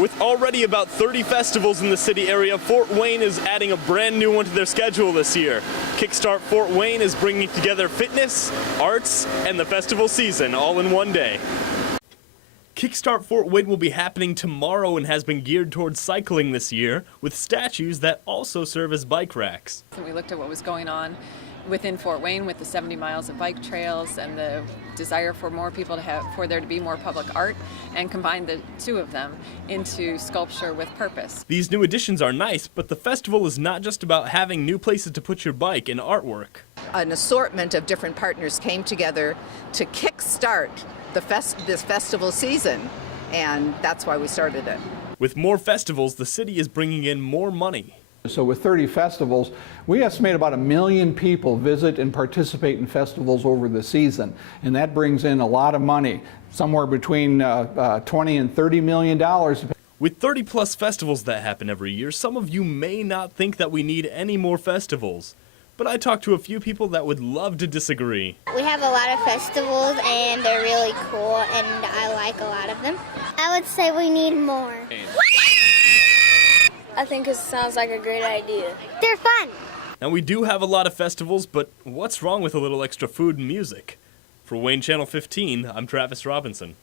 With already about 30 festivals in the city area, Fort Wayne is adding a brand new one to their schedule this year. Kickstart Fort Wayne is bringing together fitness, arts, and the festival season all in one day. Kickstart Fort Wayne will be happening tomorrow and has been geared towards cycling this year, with statues that also serve as bike racks. We looked at what was going on within Fort Wayne with the 70 miles of bike trails and the desire for more people for there to be more public art, and combined the two of them into sculpture with purpose. These new additions are nice, but the festival is not just about having new places to put your bike and artwork. An assortment of different partners came together to kickstart this festival season, and that's why we started it. With more festivals, the city is bringing in more money. So with 30 festivals, we estimate about 1 million people visit and participate in festivals over the season, and that brings in a lot of money, somewhere between $20 and $30 million. With 30 plus festivals that happen every year, some of you may not think that we need any more festivals. But I talked to a few people that would love to disagree. We have a lot of festivals and they're really cool and I like a lot of them. I would say we need more. I think it sounds like a great idea. They're fun. Now we do have a lot of festivals, but what's wrong with a little extra food and music? For Wayne Channel 15, I'm Travis Robinson.